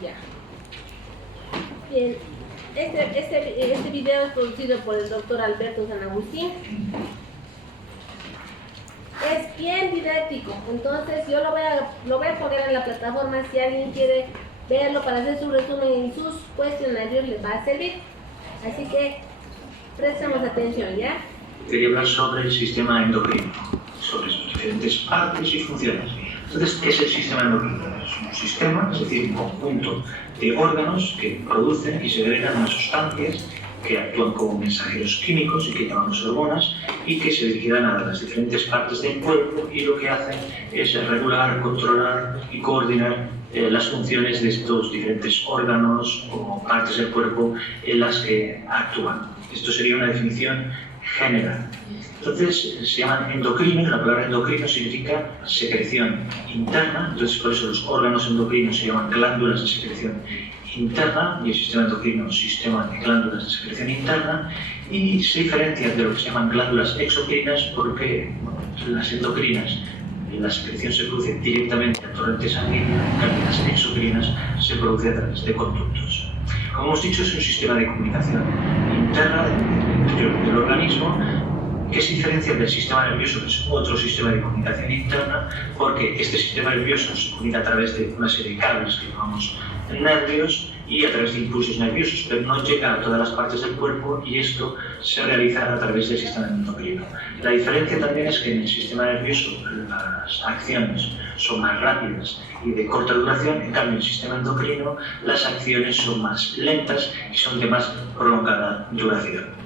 Ya. Bien, este video es producido por el doctor Alberto San Agustín. Es bien didáctico, entonces yo lo voy a poner en la plataforma. Si alguien quiere verlo para hacer su resumen y sus cuestionarios, les va a servir. Así que prestemos atención, ¿ya? Quería hablar sobre el sistema endocrino, sobre sus diferentes partes y funciones. Entonces, ¿qué es el sistema endocrino? Es un sistema, es decir, un conjunto de órganos que producen y segregan unas sustancias que actúan como mensajeros químicos y que llamamos hormonas y que se dirigen a las diferentes partes del cuerpo, y lo que hacen es regular, controlar y coordinar las funciones de estos diferentes órganos o partes del cuerpo en las que actúan. Esto sería una definición general. Entonces se llaman endocrinos. La palabra endocrino significa secreción interna, entonces por eso los órganos endocrinos se llaman glándulas de secreción interna y el sistema endocrino sistema de glándulas de secreción interna, y se diferencian de lo que se llaman glándulas exocrinas porque las endocrinas, la secreción se produce directamente al torrente sanguíneo, en cambio las exocrinas se produce a través de conductos. Como hemos dicho, es un sistema de comunicación interna del interior del organismo que se diferencia del sistema nervioso, que es otro sistema de comunicación interna, porque este sistema nervioso se comunica a través de una serie de cables que llamamos nervios y a través de impulsos nerviosos, pero no llega a todas las partes del cuerpo, y esto se realiza a través del sistema endocrino. La diferencia también es que en el sistema nervioso las acciones son más rápidas y de corta duración, en cambio en el sistema endocrino las acciones son más lentas y son de más prolongada duración.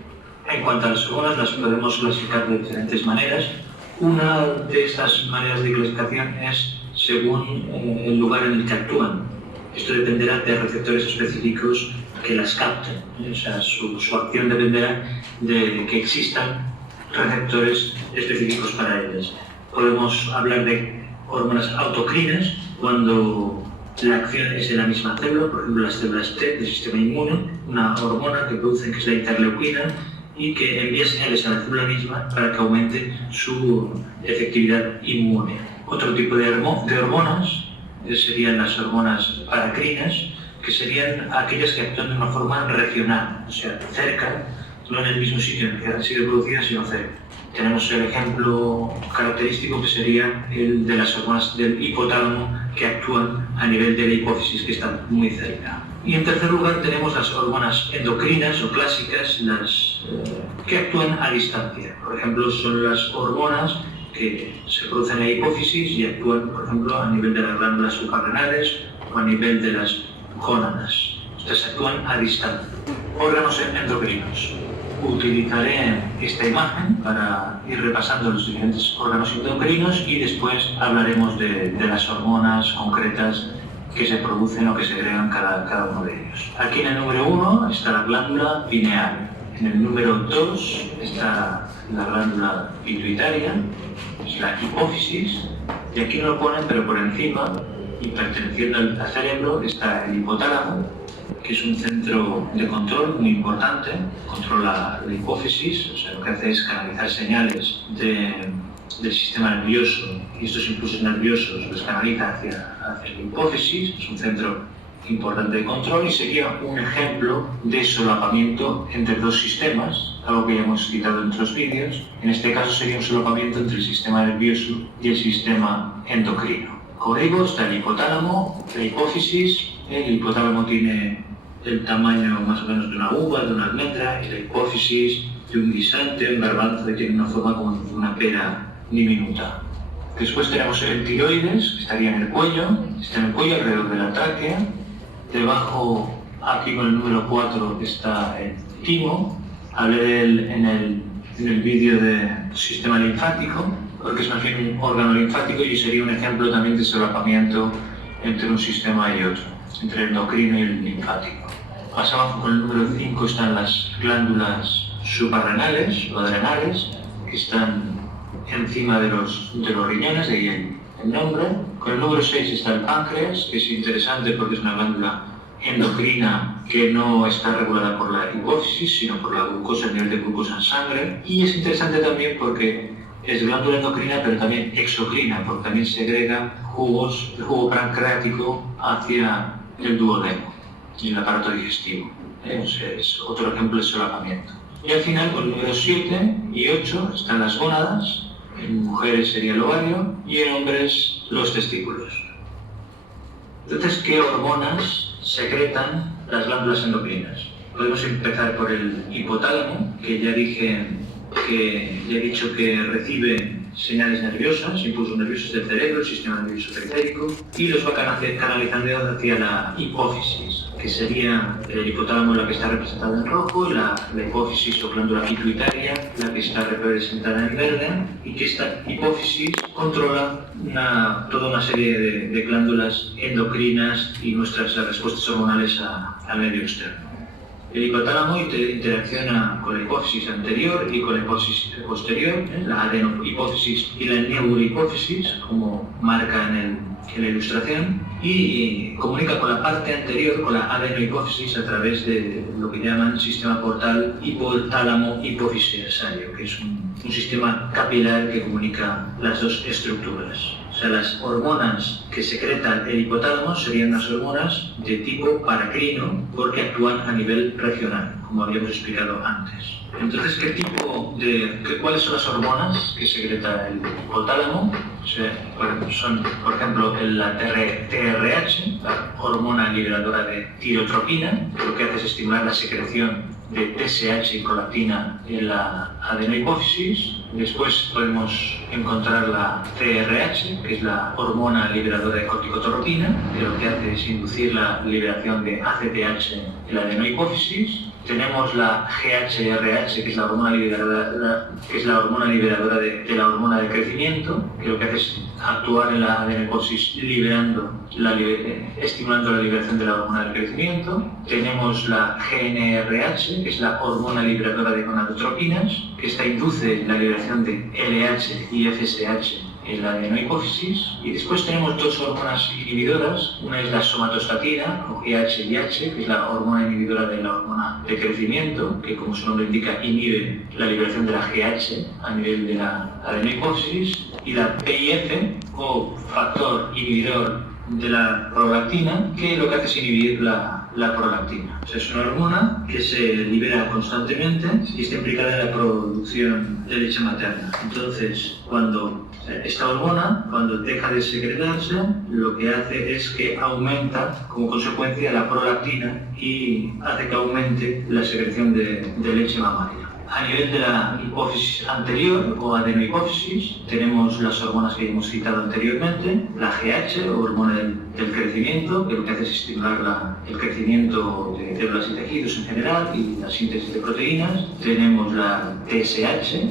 En cuanto a las hormonas, las podemos clasificar de diferentes maneras. Una de estas maneras de clasificación es según el lugar en el que actúan. Esto dependerá de receptores específicos que las capten. O sea, su acción dependerá de que existan receptores específicos para ellas. Podemos hablar de hormonas autocrinas cuando la acción es de la misma célula, por ejemplo las células T del sistema inmune, una hormona que producen que es la interleuquina y que envía señales a la célula misma para que aumente su efectividad inmune. Otro tipo de hormonas serían las hormonas paracrinas, que serían aquellas que actúan de una forma regional, o sea, cerca, no en el mismo sitio en el que han sido producidas, sino cerca. Tenemos el ejemplo característico que sería el de las hormonas del hipotálamo, que actúan a nivel de la hipófisis, que están muy cerca. Y en tercer lugar tenemos las hormonas endocrinas o clásicas, las que actúan a distancia. Por ejemplo, son las hormonas que se producen en la hipófisis y actúan, por ejemplo, a nivel de las glándulas suprarrenales o a nivel de las gónadas. Estas actúan a distancia. Órganos endocrinos. Utilizaré esta imagen para ir repasando los diferentes órganos endocrinos y después hablaremos de las hormonas concretas que se producen o que segregan cada uno de ellos. Aquí en el número 1 está la glándula pineal. En el número 2 está la glándula pituitaria, es la hipófisis, y aquí no lo ponen, pero por encima y perteneciendo al cerebro está el hipotálamo, que es un centro de control muy importante, controla la hipófisis, o sea, lo que hace es canalizar señales del sistema nervioso, y estos impulsos nerviosos los canaliza hacia la hipófisis, es un centro importante de control, y sería un ejemplo de solapamiento entre dos sistemas, algo que ya hemos citado en otros vídeos. En este caso sería un solapamiento entre el sistema nervioso y el sistema endocrino. Como digo, está el hipotálamo, la hipófisis. El hipotálamo tiene el tamaño más o menos de una uva, de una almendra, y la hipófisis de un guisante, un garbanzo, que tiene una forma como una pera diminuta. Después tenemos el tiroides, que estaría en el cuello, está en el cuello alrededor de la tráquea. Debajo, aquí con el número 4, está el timo. Hablé de él en el vídeo del sistema linfático, porque es más bien un órgano linfático y sería un ejemplo también de solapamiento entre un sistema y otro, entre el endocrino y el linfático. Más abajo con el número 5 están las glándulas suprarrenales o adrenales, que están encima de los riñones, de ahí el nombre. Con el número 6 está el páncreas, que es interesante porque es una glándula endocrina que no está regulada por la hipófisis, sino por la glucosa, el nivel de glucosa en sangre. Y es interesante también porque es glándula endocrina, pero también exocrina, porque también segrega jugos, el jugo pancreático hacia el duodeno y el aparato digestivo. Otro ejemplo es solapamiento. Y al final, con el número 7 y 8 están las gónadas, en mujeres sería el ovario y en hombres los testículos. Entonces, ¿qué hormonas secretan las glándulas endocrinas? Podemos empezar por el hipotálamo, que ya he dicho que recibe señales nerviosas, impulsos nerviosos del cerebro, el sistema nervioso periférico, y los va canalizando hacia la hipófisis, que sería el hipotálamo la que está representada en rojo, y la hipófisis o glándula pituitaria la que está representada en verde, y que esta hipófisis controla toda una serie de glándulas endocrinas y nuestras respuestas hormonales al medio externo. El hipotálamo interacciona con la hipófisis anterior y con la hipófisis posterior, la adenohipófisis y la neurohipófisis, como marca en la ilustración, y comunica con la parte anterior, con la adenohipófisis, a través de lo que llaman sistema portal hipotálamo-hipofisiario, que es un sistema capilar que comunica las dos estructuras. O sea, las hormonas que secreta el hipotálamo serían unas hormonas de tipo paracrino porque actúan a nivel regional, como habíamos explicado antes. Entonces, ¿cuáles son las hormonas que secreta el hipotálamo? O sea, son, por ejemplo, la TRH, la hormona liberadora de tirotropina, que lo que hace es estimular la secreción de TSH y prolactina en la adenohipófisis. Después podemos encontrar la CRH, que es la hormona liberadora de corticotropina, que lo que hace es inducir la liberación de ACTH en la adenohipófisis. Tenemos la GHRH, que es la hormona liberadora de la hormona de crecimiento, que lo que hace es actuar en la adenohipófisis estimulando la liberación de la hormona del crecimiento. Tenemos la GNRH, que es la hormona liberadora de gonadotropinas, que esta induce la liberación de LH y FSH en la adenohipófisis. Y después tenemos dos hormonas inhibidoras. Una es la somatostatina, o GH-IH, que es la hormona inhibidora de la hormona de crecimiento, que como su nombre indica inhibe la liberación de la GH a nivel de la adenohipófisis. Y la PIF, o factor inhibidor de la prolactina, que lo que hace es inhibir la prolactina. O sea, es una hormona que se libera constantemente y está implicada en la producción de leche materna. Entonces, esta hormona, cuando deja de secretarse, lo que hace es que aumenta como consecuencia la prolactina y hace que aumente la secreción de leche mamaria. A nivel de la hipófisis anterior o adenohipófisis tenemos las hormonas que hemos citado anteriormente, la GH o hormona del crecimiento, que lo que hace es estimular el crecimiento de células y tejidos en general y la síntesis de proteínas. Tenemos la TSH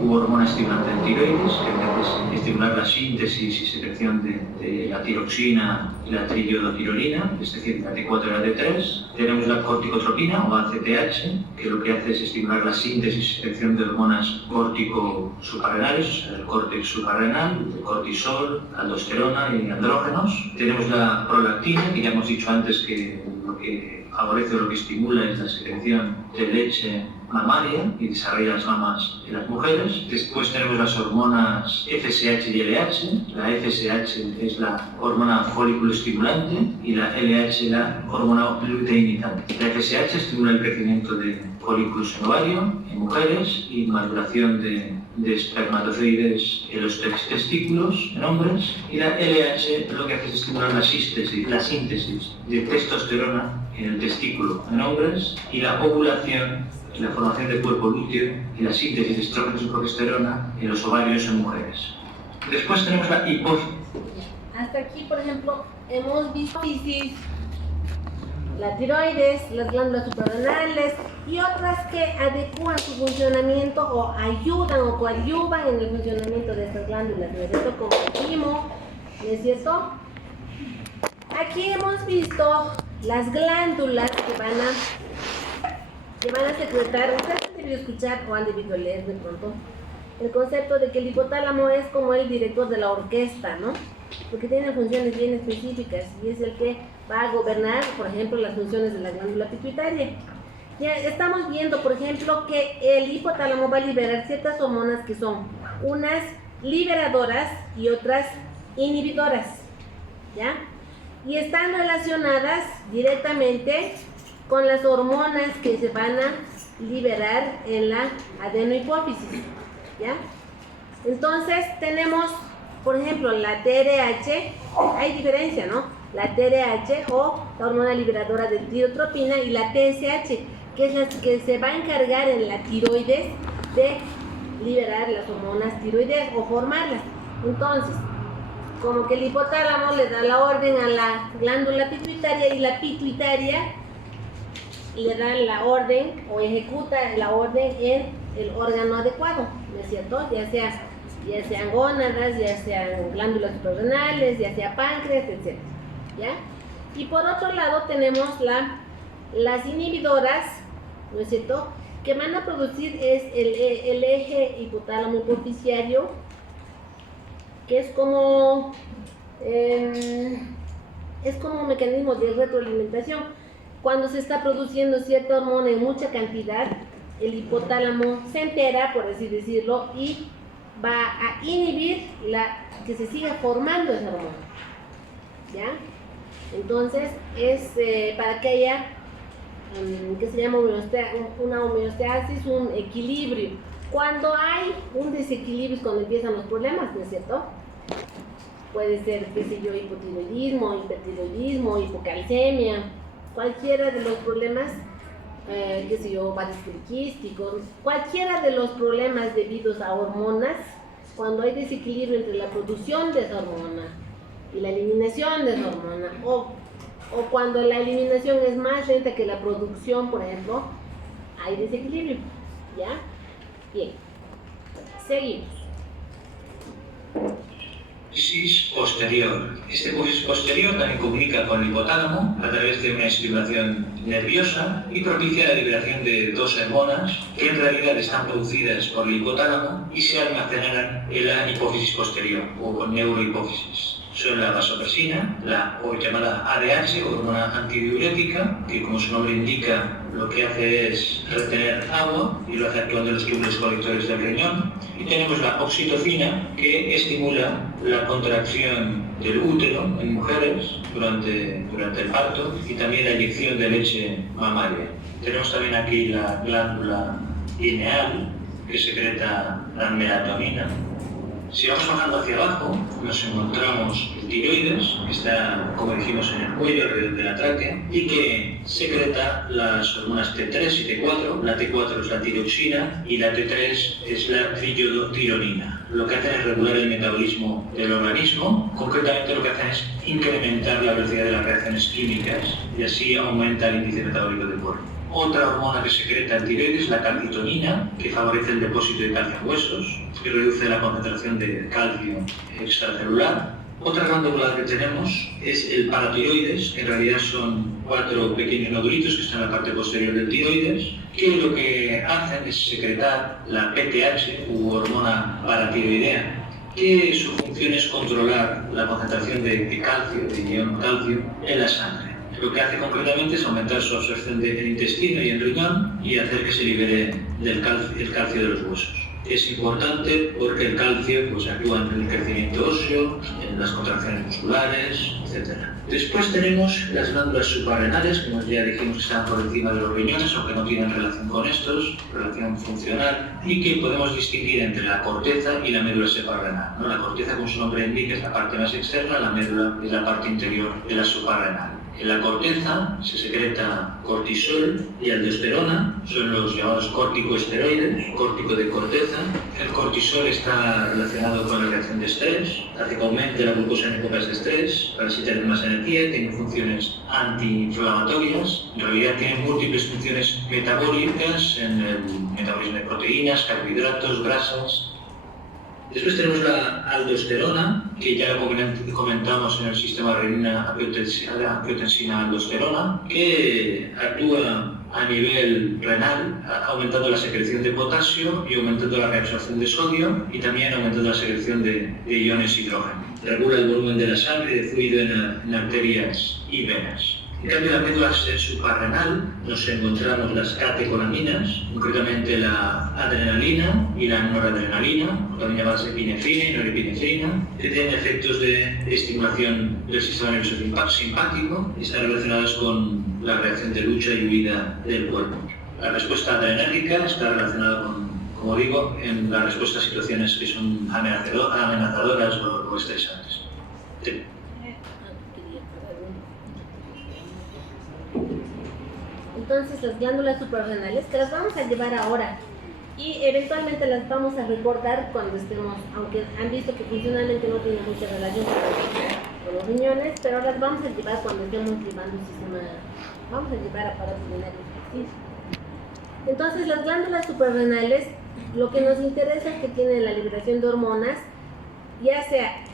u hormona estimulante de tiroides, que lo que hace es estimular la síntesis y secreción de la tiroxina y la triiodotirolina, es decir, la T4 y la T3. Tenemos la corticotropina o ACTH, que lo que hace es estimular la síntesis y secreción de hormonas córtico-suprarrenales, o sea, el córtex suprarrenal, el cortisol, aldosterona y andrógenos. Tenemos la prolactina, que ya hemos dicho antes que lo que favorece o lo que estimula es la secreción de leche mamaria y desarrolla las mamas en las mujeres. Después tenemos las hormonas FSH y LH. La FSH es la hormona folículo estimulante y la LH la hormona luteinizante. La FSH estimula el crecimiento de folículos en ovario en mujeres y maduración de espermatozoides en los testículos en hombres, y la LH lo que hace es estimular la síntesis de testosterona en el testículo en hombres y la ovulación y la formación del cuerpo lúteo y la síntesis de estrógenos y progesterona en los ovarios en mujeres. Después tenemos la hipófisis. Hasta aquí, por ejemplo, hemos visto la tiroides, las glándulas suprarrenales y otras que adecúan su funcionamiento o ayudan o coadyuvan en el funcionamiento de estas glándulas, ¿no es cierto? Como el timo, ¿no es cierto? Aquí hemos visto las glándulas que van a secretar. Ustedes han debido escuchar o han debido leer de pronto el concepto de que el hipotálamo es como el director de la orquesta, ¿no? Porque tiene funciones bien específicas y es el que va a gobernar, por ejemplo, las funciones de la glándula pituitaria. Ya estamos viendo, por ejemplo, que el hipotálamo va a liberar ciertas hormonas que son unas liberadoras y otras inhibidoras, ¿ya? y están relacionadas directamente con las hormonas que se van a liberar en la adenohipófisis, ¿ya? Entonces tenemos, por ejemplo, la TRH, hay diferencia, ¿no? La TRH o la hormona liberadora de tirotropina y la TSH, que es la que se va a encargar en la tiroides de liberar las hormonas tiroideas o formarlas. Entonces, como que el hipotálamo le da la orden a la glándula pituitaria y la pituitaria le da la orden o ejecuta la orden en el órgano adecuado, ¿no es cierto? Ya sean gónadas, ya sean glándulas suprarrenales, ya sea páncreas, etc. ¿Ya? Y por otro lado tenemos las inhibidoras, ¿no es cierto?, que van a producir el eje hipotálamo hipofisiario, que es como un mecanismo de retroalimentación. Cuando se está produciendo cierta hormona en mucha cantidad, el hipotálamo se entera, por así decirlo, y va a inhibir que se siga formando esa hormona, ¿ya? Entonces es para que haya que se llama una homeostasis, un equilibrio. Cuando hay un desequilibrio es cuando empiezan los problemas, ¿no es cierto? Puede ser, qué sé yo, hipotiroidismo, hipertiroidismo, hipocalcemia, cualquiera de los problemas, qué sé yo, varios poliquísticos, cualquiera de los problemas debidos a hormonas, cuando hay desequilibrio entre la producción de esa hormona y la eliminación de esa hormona, o cuando la eliminación es más lenta que la producción, por ejemplo, hay desequilibrio, ¿ya? Bien, seguimos. Hipófisis posterior. Este hipófisis posterior también comunica con el hipotálamo a través de una estimulación nerviosa y propicia la liberación de dos hormonas que en realidad están producidas por el hipotálamo y se almacenan en la hipófisis posterior o neurohipófisis. Son la vasopresina, la hoy llamada ADH, hormona antidiurética, que como su nombre indica lo que hace es retener agua y lo hace actuando en los túbulos colectores del riñón. Y tenemos la oxitocina, que estimula la contracción del útero en mujeres durante el parto y también la inyección de leche mamaria. Tenemos también aquí la glándula pineal, que secreta la melatonina. Si vamos bajando hacia abajo, nos encontramos el tiroides, que está, como dijimos, en el cuello, alrededor de la tráquea, y que secreta las hormonas T3 y T4. La T4 es la tiroxina y la T3 es la triiodotironina. Lo que hacen es regular el metabolismo del organismo. Concretamente lo que hacen es incrementar la velocidad de las reacciones químicas y así aumenta el índice metabólico del cuerpo. Otra hormona que secreta el tiroides es la calcitonina, que favorece el depósito de calcio en huesos y reduce la concentración de calcio extracelular. Otra glándula que tenemos es el paratiroides. En realidad son 4 pequeños nodulitos que están en la parte posterior del tiroides, que lo que hacen es secretar la PTH u hormona paratiroidea, que su función es controlar la concentración de calcio, de ion calcio, en la sangre. Lo que hace concretamente es aumentar su absorción del intestino y el riñón y hacer que se libere el calcio de los huesos. Es importante porque el calcio actúa en el crecimiento óseo, en las contracciones musculares, etc. Después tenemos las glándulas suprarrenales, como ya dijimos que están por encima de los riñones, aunque no tienen relación con estos, relación funcional, y que podemos distinguir entre la corteza y la médula suprarrenal, ¿no? La corteza, como su nombre indica, es la parte más externa, la médula es la parte interior de la suprarrenal. En la corteza se secreta cortisol y aldosterona, son los llamados corticoesteroides, córtico de corteza. El cortisol está relacionado con la reacción de estrés, hace que aumente la glucosa en épocas de estrés, para así tener más energía, tiene funciones antiinflamatorias, en realidad tiene múltiples funciones metabólicas en el metabolismo de proteínas, carbohidratos, grasas. Después tenemos la aldosterona, que ya lo comentamos en el sistema renina-angiotensina-aldosterona, que actúa a nivel renal, aumentando la secreción de potasio y aumentando la reabsorción de sodio y también aumentando la secreción de iones hidrógeno. Regula el volumen de la sangre y de fluido en arterias y venas. En cambio, en la médula suprarrenal nos encontramos las catecolaminas, concretamente la adrenalina y la noradrenalina, también llamadas epinefrina y norepinefrina, que tienen efectos de estimulación del sistema nervioso simpático y están relacionadas con la reacción de lucha y huida del cuerpo. La respuesta adrenérgica está relacionada con, como digo, en la respuesta a situaciones que son amenazadoras o estresantes. Sí. Entonces las glándulas suprarrenales, que las vamos a llevar ahora y eventualmente las vamos a recordar cuando estemos, aunque han visto que funcionalmente no tiene mucha relación con los riñones, pero las vamos a llevar cuando estemos llevando un sistema, vamos a llevar aparatos urinarios. Entonces las glándulas suprarrenales, lo que nos interesa es que tienen la liberación de hormonas, ya sea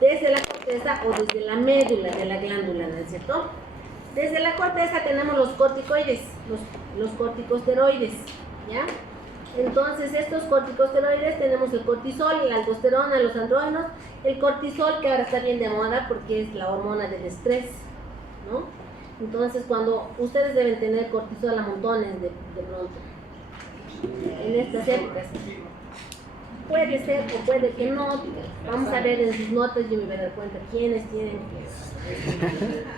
desde la corteza o desde la médula de la glándula, ¿no es cierto? Desde la corteza tenemos los corticoides, los corticosteroides, ¿ya? Entonces, estos corticosteroides tenemos el cortisol, la aldosterona, los andrógenos. El cortisol, que ahora está bien de moda porque es la hormona del estrés, ¿no? Entonces, cuando ustedes deben tener cortisol a montones de pronto, en estas épocas. Puede ser o puede que no. Vamos a ver en sus notas, yo me voy a dar cuenta quiénes tienen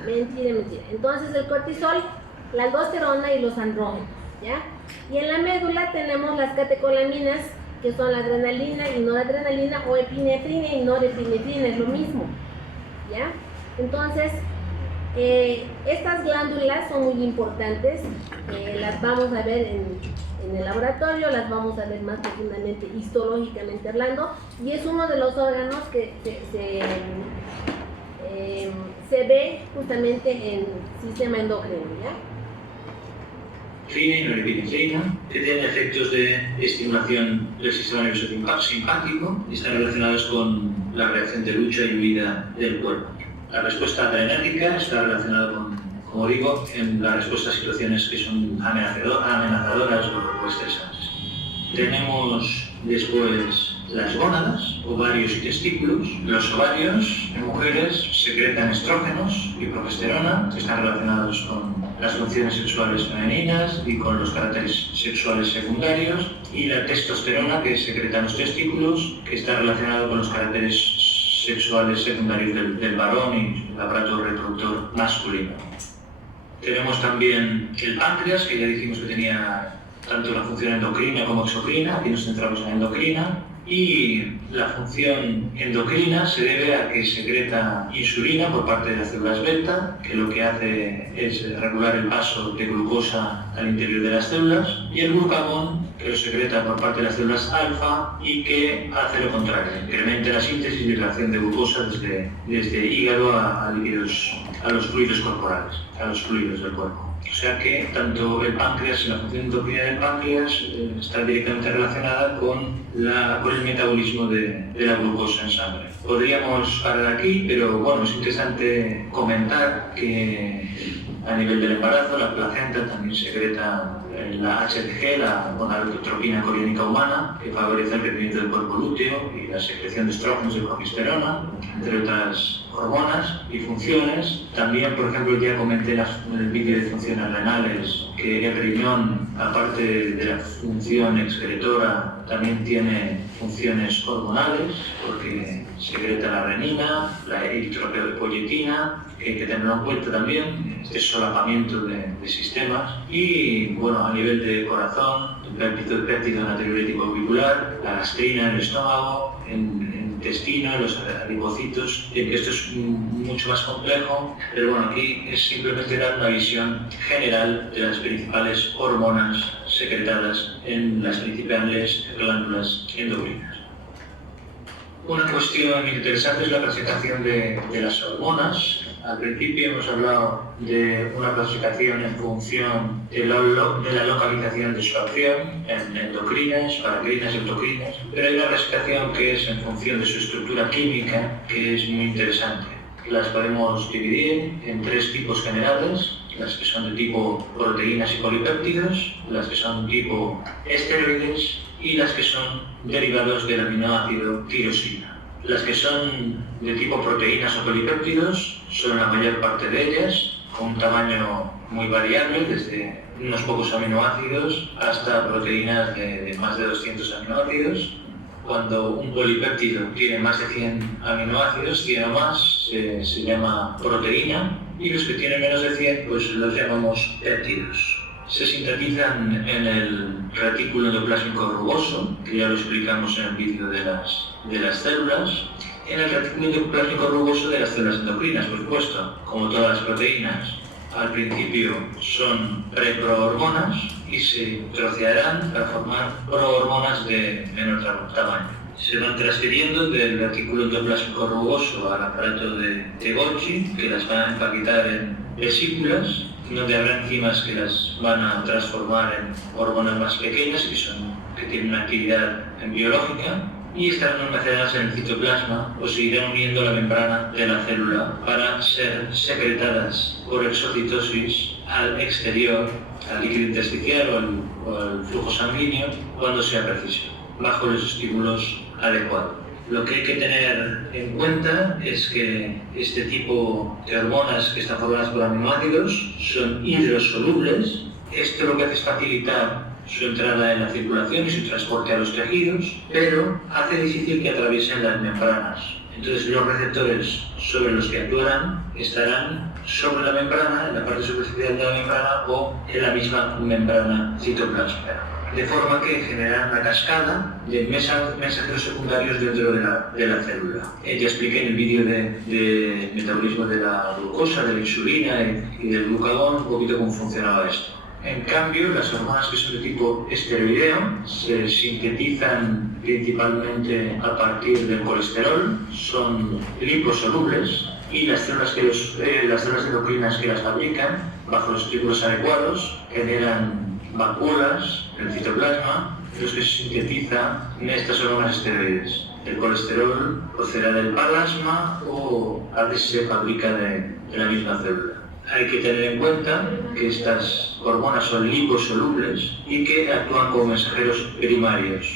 mentira. Entonces el cortisol, la aldosterona y los andrógenos, ¿ya? Y en la médula tenemos las catecolaminas, que son la adrenalina y noradrenalina, o epinefrina y norepinefrina, es lo mismo, ¿ya? Entonces, estas glándulas son muy importantes, las vamos a ver en el laboratorio, las vamos a ver más profundamente histológicamente hablando, y es uno de los órganos que se ve justamente en el sistema endocrino, ¿ya? Epinefrina y norepinefrina, que tienen efectos de estimulación del sistema nervioso simpático y están relacionados con la reacción de lucha y huida del cuerpo. La respuesta adrenérgica está relacionada con, como digo, en la respuesta a situaciones que son amenazadoras o estresantes. Tenemos después las gónadas, ovarios y testículos. Los ovarios en mujeres secretan estrógenos y progesterona, que están relacionados con las funciones sexuales femeninas y con los caracteres sexuales secundarios, y la testosterona, que secretan los testículos, que está relacionado con los caracteres sexuales secundarios del varón y el aparato reproductor masculino. Tenemos también el páncreas, que ya dijimos que tenía tanto la función endocrina como exocrina. Aquí nos centramos en endocrina. Y la función endocrina se debe a que secreta insulina por parte de las células beta, que lo que hace es regular el paso de glucosa al interior de las células, y el glucagón, que lo secreta por parte de las células alfa y que hace lo contrario, incrementa la síntesis y liberación de glucosa desde hígado a los fluidos corporales, a los fluidos del cuerpo. O sea que tanto el páncreas y la función endocrina del páncreas está directamente relacionada con el metabolismo de la glucosa en sangre. Podríamos parar aquí, pero bueno, es interesante comentar que a nivel del embarazo la placenta también secreta la HCG, la gonadotropina coriónica humana, que favorece el crecimiento del cuerpo lúteo y la secreción de estrógenos y progesterona, entre otras hormonas y funciones. También, por ejemplo, ya comenté en el vídeo de funciones renales que el riñón, aparte de la función excretora, también tiene funciones hormonales, porque secreta la renina, la eritropoyetina, que hay que tenerlo en cuenta también, este solapamiento de sistemas. Y bueno, a nivel de corazón, el péptido natriurético auricular, la gastrina en el estómago, en intestino, los adipocitos, que esto es mucho más complejo, pero bueno, aquí es simplemente dar una visión general de las principales hormonas secretadas en las principales glándulas endocrinas. Una cuestión interesante es la clasificación de las hormonas. Al principio hemos hablado de una clasificación en función de la localización de su acción, en endocrinas, paracrinas y endocrinas, pero hay una clasificación que es en función de su estructura química, que es muy interesante. Las podemos dividir en tres tipos generales: las que son de tipo proteínas y polipéptidos, las que son tipo esteroides y las que son derivados del aminoácido tirosina. Las que son de tipo proteínas o polipéptidos son la mayor parte de ellas, con un tamaño muy variable, desde unos pocos aminoácidos hasta proteínas de más de 200 aminoácidos. Cuando un polipéptido tiene más de 100 aminoácidos, 100 o más, se llama proteína, y los que tienen menos de 100 pues los llamamos péptidos. Se sintetizan en el retículo endoplásmico rugoso, que ya lo explicamos en el vídeo de las células, en el retículo endoplásmico rugoso de las células endocrinas, por supuesto, como todas las proteínas. Al principio son preprohormonas y se trocearán para formar prohormonas de menor tamaño. Se van transfiriendo del retículo endoplásmico rugoso al aparato de Golgi, que las van a empaquetar en vesículas, donde habrá enzimas que las van a transformar en hormonas más pequeñas que tienen una actividad biológica, y estarán almacenadas en el citoplasma o se irán uniendo a la membrana de la célula para ser secretadas por exocitosis al exterior, al líquido intersticial o al flujo sanguíneo cuando sea preciso, bajo los estímulos adecuados. Lo que hay que tener en cuenta es que este tipo de hormonas que están formadas por aminoácidos son hidrosolubles. Esto lo que hace es facilitar su entrada en la circulación y su transporte a los tejidos, pero hace difícil que atraviesen las membranas. Entonces los receptores sobre los que actuarán estarán sobre la membrana, en la parte superficial de la membrana o en la misma membrana citoplásmica, de forma que generarán una cascada de mensajeros secundarios dentro de la célula. Ya expliqué en el vídeo de metabolismo de la glucosa, de la insulina y del glucagón un poquito cómo funcionaba esto. En cambio, las hormonas que son de tipo esteroideo se sintetizan principalmente a partir del colesterol, son liposolubles, y las células endocrinas que las fabrican, bajo los estímulos adecuados, generan vacuolas en el citoplasma, en los que se sintetizan estas hormonas esteroides. El colesterol procederá del plasma o a veces se fabrica de la misma célula. Hay que tener en cuenta que estas hormonas son liposolubles y que actúan como mensajeros primarios.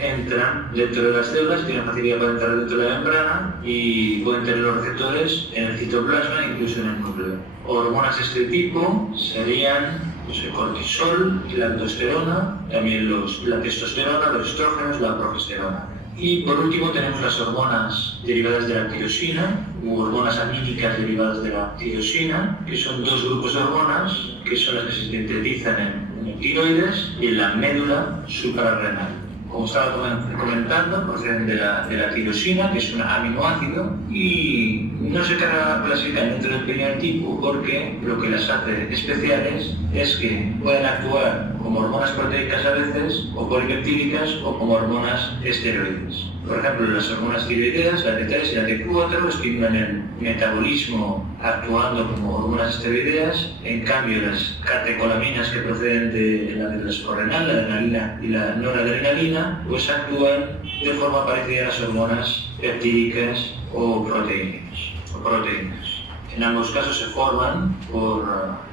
Entran dentro de las células, tienen facilidad para entrar dentro de la membrana y pueden tener los receptores en el citoplasma e incluso en el núcleo. Hormonas de este tipo serían el cortisol y la aldosterona, también la testosterona, los estrógenos, la progesterona. Y por último tenemos las hormonas derivadas de la tirosina, u hormonas amínicas derivadas de la tirosina, que son dos grupos de hormonas que son las que se sintetizan en el tiroides y en la médula suprarrenal. Como estaba comentando, proceden de la tirosina, que es un aminoácido, y no se clasifican dentro del primer tipo porque lo que las hace especiales es que pueden actuar como hormonas proteicas a veces, o polipeptídicas, o como hormonas esteroides. Por ejemplo, las hormonas tiroideas, la T3 y la T4, estimulan el metabolismo actuando como hormonas esteroideas. En cambio, las catecolaminas que proceden de la médula suprarrenal, la adrenalina y la noradrenalina, pues actúan de forma parecida a las hormonas peptídicas o proteínas. En ambos casos se forman por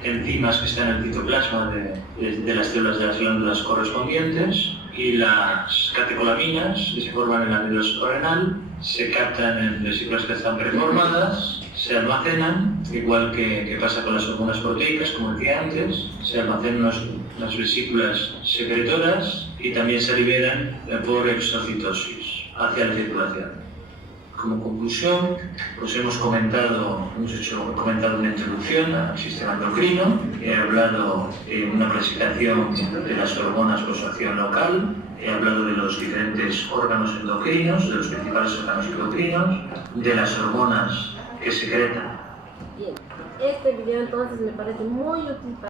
enzimas que están en el citoplasma de las células de las glándulas correspondientes, y las catecolaminas que se forman en la médula suprarrenal se captan en vesículas que están preformadas, se almacenan, igual que pasa con las hormonas proteicas, como decía antes, se almacenan las vesículas secretoras y también se liberan por exocitosis hacia la circulación. Como conclusión, pues hemos comentado una introducción al sistema endocrino, he hablado de una clasificación de las hormonas por su acción local, he hablado de los diferentes órganos endocrinos, de los principales órganos endocrinos, de las hormonas que secretan. Bien, este video entonces me parece muy útil para